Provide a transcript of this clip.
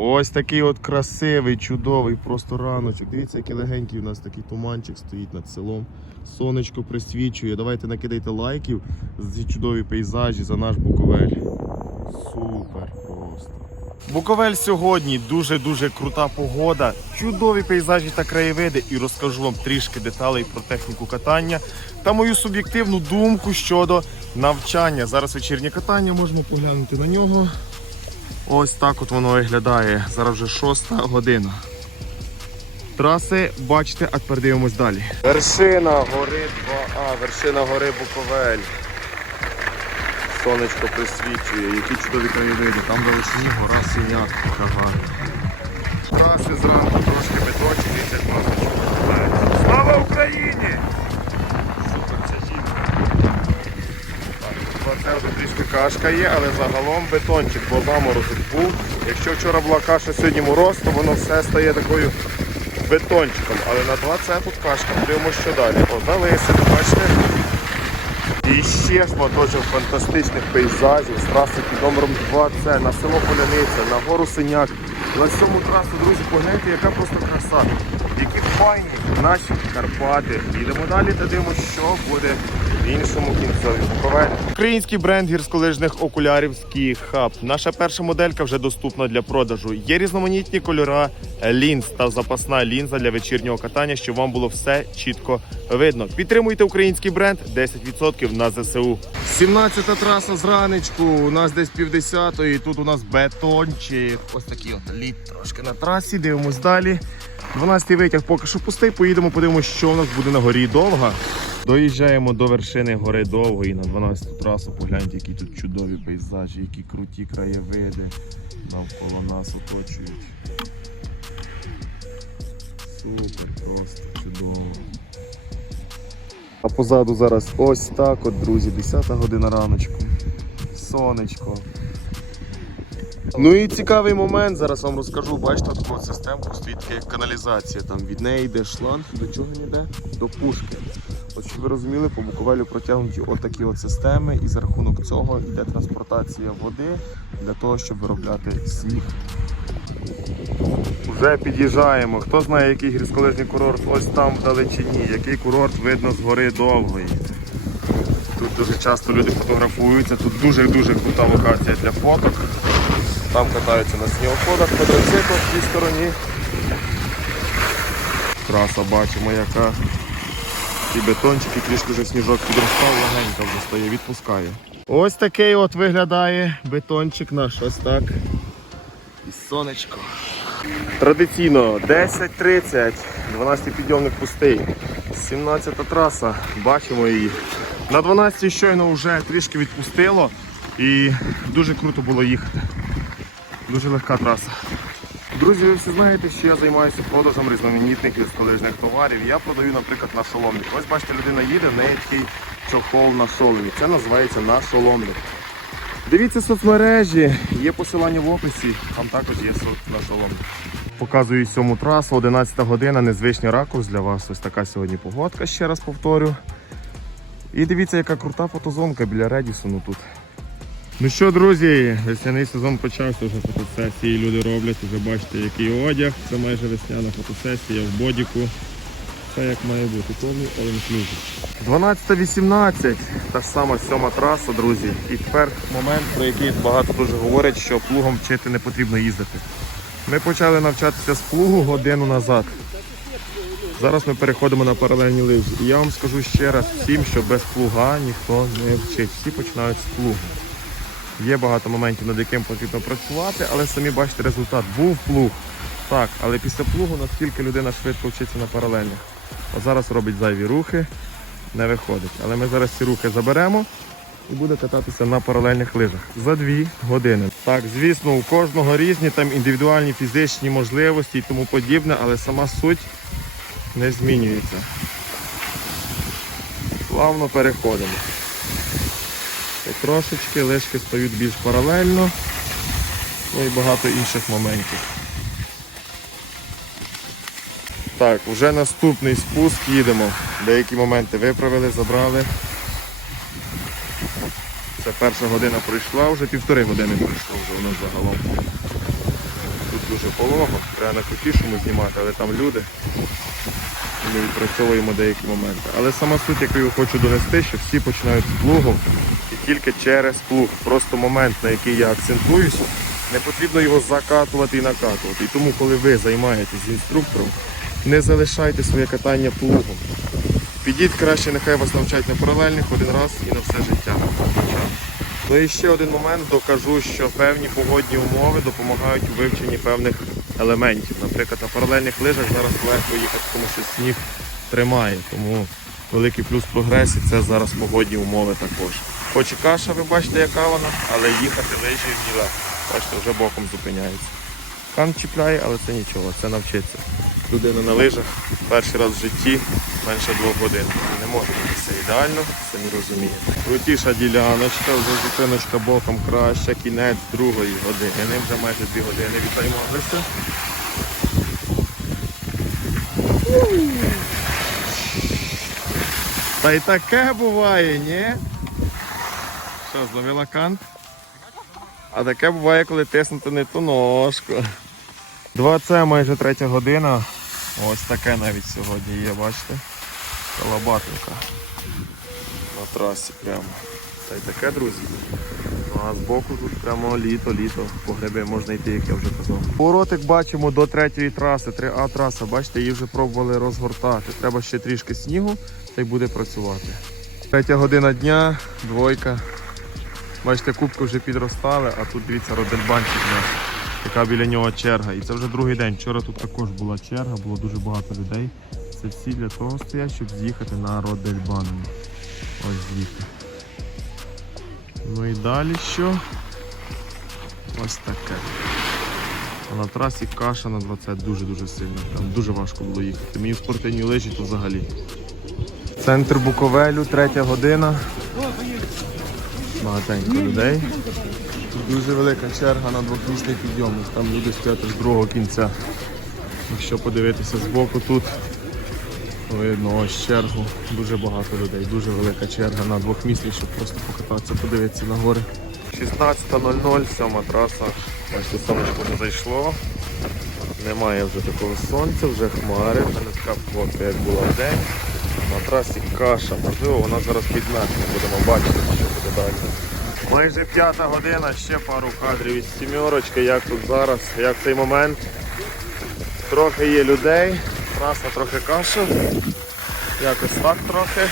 Ось такий от красивий, чудовий, просто раночок. Дивіться, який легенький у нас такий туманчик стоїть над селом. Сонечко присвічує. Давайте накидайте лайків за ці чудові пейзажі за наш Буковель. Супер просто. Буковель сьогодні дуже-дуже крута погода, чудові пейзажі та краєвиди, і розкажу вам трішки деталей про техніку катання та мою суб'єктивну думку щодо навчання. Зараз вечірнє катання, можна поглянути на нього. Ось так от воно виглядає. Зараз вже шоста година. Траси бачите, а тепер дивимось далі. Вершина гори 2А, вершина гори Буковель. Сонечко присвічує, які чудові краєвиди. Там далечині гора Синяк. Траси зранку трошки дивіться, як вже трішки кашка є, але загалом бетончик, бо заморозок був. Якщо вчора була каша, сьогодні мороз, то воно все стає такою бетончиком. Але на 2 це тут кашка. Дивимося, що далі. О, залися, бачите? І ще шматочок фантастичних пейзажів з траси під номером 2 це на село Поляниця, на гору Синяк. На цьому трасу, друзі, погляньте, яка просто краса. Які файні наші Карпати. Їдемо далі та дивимося, що буде в іншому кінцеві Буковель. Український бренд гірськолижних окулярів Ski Hub. Наша перша моделька вже доступна для продажу. Є різноманітні кольора лінз та запасна лінза для вечірнього катання, щоб вам було все чітко видно. Підтримуйте український бренд 10% на ЗСУ. 17-та траса зранечку. У нас десь півдесятої. Тут у нас бетончик. Ось такий от лід трошки на трасі. Дивимось далі. 12-й витяг поки що пустий. Поїдемо, подивимося, що у нас буде на горі довга. Доїжджаємо до вершини гори довгої на 12-ту трасу. Погляньте, які тут чудові пейзажі, які круті краєвиди навколо нас оточують. Супер, просто чудово. А позаду зараз ось так от, друзі, 10 година раночку. Сонечко. Ну і цікавий момент, зараз вам розкажу. Бачите, таку системку як каналізація. Там від неї йде шланг, до чого він йде? До пушки. От щоб ви розуміли, по Буковелю протягнуті отакі от системи, і за рахунок цього йде транспортація води для того, щоб виробляти сніг. Вже під'їжджаємо. Хто знає, який гірськолижний курорт ось там вдалечині, який курорт видно з гори довгої. Тут дуже часто люди фотографуються, тут дуже-дуже крута локація для фоток. Там катаються на снігоходах, квадроциклах в тій стороні. Траса бачимо, яка. І бетончики трішки вже сніжок підростав, легенько вже стає, відпускає. Ось такий от виглядає бетончик наш, ось так. І сонечко. Традиційно 10.30, 12 підйомник пустий. 17 траса, бачимо її. На 12 щойно вже трішки відпустило і дуже круто було їхати. Дуже легка траса. Друзі, ви всі знаєте, що я займаюся продажем різноманітних гірськолижних товарів. Я продаю, наприклад, на шоломник. Ось бачите, людина їде, в неї такий чохол на шоломі. Це називається на шоломник. Дивіться соцмережі, є посилання в описі, там також є на шоломник. Показую сьому трасу, 11 година, незвичний ракурс для вас. Ось така сьогодні погодка, ще раз повторю. І дивіться, яка крута фотозонка біля Редісону тут. Ну що, друзі, весняний сезон почався, вже фотосесії люди роблять, вже бачите, який одяг. Це майже весняна фотосесія в бодіку. Все як має бути, повний all-inclusive. 12.18, та ж сама сьома траса, друзі. І тепер момент, про який багато дуже говорять, що плугом вчити не потрібно їздити. Ми почали навчатися з плугу годину назад. Зараз ми переходимо на паралельні лижі. І я вам скажу ще раз всім, що без плуга ніхто не вчить. Всі починають з плугу. Є багато моментів, над яким потрібно працювати, але самі бачите результат. Був плуг. Так, але після плугу наскільки людина швидко вчиться на паралельних. От зараз робить зайві рухи, не виходить. Але ми зараз ці рухи заберемо і буде кататися на паралельних лижах за дві години. Так, звісно, у кожного різні там індивідуальні фізичні можливості і тому подібне, але сама суть не змінюється. Плавно переходимо. Трошечки лишки стають більш паралельно. Ну і багато інших моментів. Так, вже наступний спуск їдемо. Деякі моменти виправили, забрали. Це перша година пройшла, вже півтори години пройшло вже у нас загалом. Тут дуже полого, треба на крутішому знімати, але там люди. Ми відпрацьовуємо деякі моменти. Але сама суть, яку я хочу донести, що всі починають з плугом і тільки через плуг. Просто момент, на який я акцентуюсь, не потрібно його закатувати і накатувати. І тому, коли ви займаєтесь з інструктором, не залишайте своє катання плугом. Підіть краще, нехай вас навчать на паралельних один раз і на все життя. Ну і ще один момент докажу, що певні погодні умови допомагають у вивченні певних елементів. Наприклад, на паралельних лижах зараз легко їхати, тому що сніг тримає. Тому великий плюс прогресі це зараз погодні умови також. Хоч і каша, ви бачите, яка вона, але їхати в ній. Бачите, вже боком зупиняється. Кан чіпляє, але це нічого, це навчиться. Людина на лижах перший раз в житті менше двох годин. Не може бути все ідеально, самі розумієте. Крутіша діляночка, вже зупиночка боком краща, кінець другої години, вже майже дві години відтаймалися. Та й таке буває, ні? Що, зловила кант? А таке буває, коли тиснути не ту ножку. 2С майже третя година. Ось таке навіть сьогодні є, бачите? Колобатинка. На трасі прямо. Та й таке, друзі. Ну, а збоку тут прямо літо, літо. По гриби можна йти, як я вже казав. Поворотик бачимо до третьої траси, 3А траса. Бачите, її вже пробували розгортати. Треба ще трішки снігу та й буде працювати. Третя година дня, двойка. Бачите, кубки вже підростали, а тут дивіться родельбанчик наш. Яка біля нього черга. І це вже другий день. Вчора тут також була черга, було дуже багато людей. Це всі для того стоять, щоб з'їхати на Родельбаном. Ось звідти. Ну і далі що? Ось таке. А на трасі каша на 20 дуже-дуже сильно. Там дуже важко було їхати. Мені в спортивній лижі то взагалі. Центр Буковелю, третя година. Багатенько людей. Дуже велика черга на двохмісний підйом. Там люди стоять з другого кінця. Якщо подивитися збоку тут, видно ось чергу. Дуже багато людей, дуже велика черга на двохмісний, щоб просто покататися, подивитися на гори. 16.00, сьома траса. Бачите, сонечко не зайшло. Немає вже такого сонця, вже хмари, вже не така погодка, як була в день. На трасі каша, можливо, вона зараз підмерзне, будемо бачити, далі. Майже п'ята година, ще пару кадрів із сімерочки, як тут зараз, як в цей момент. Трохи є людей, траса трохи каша. Якось так трохи.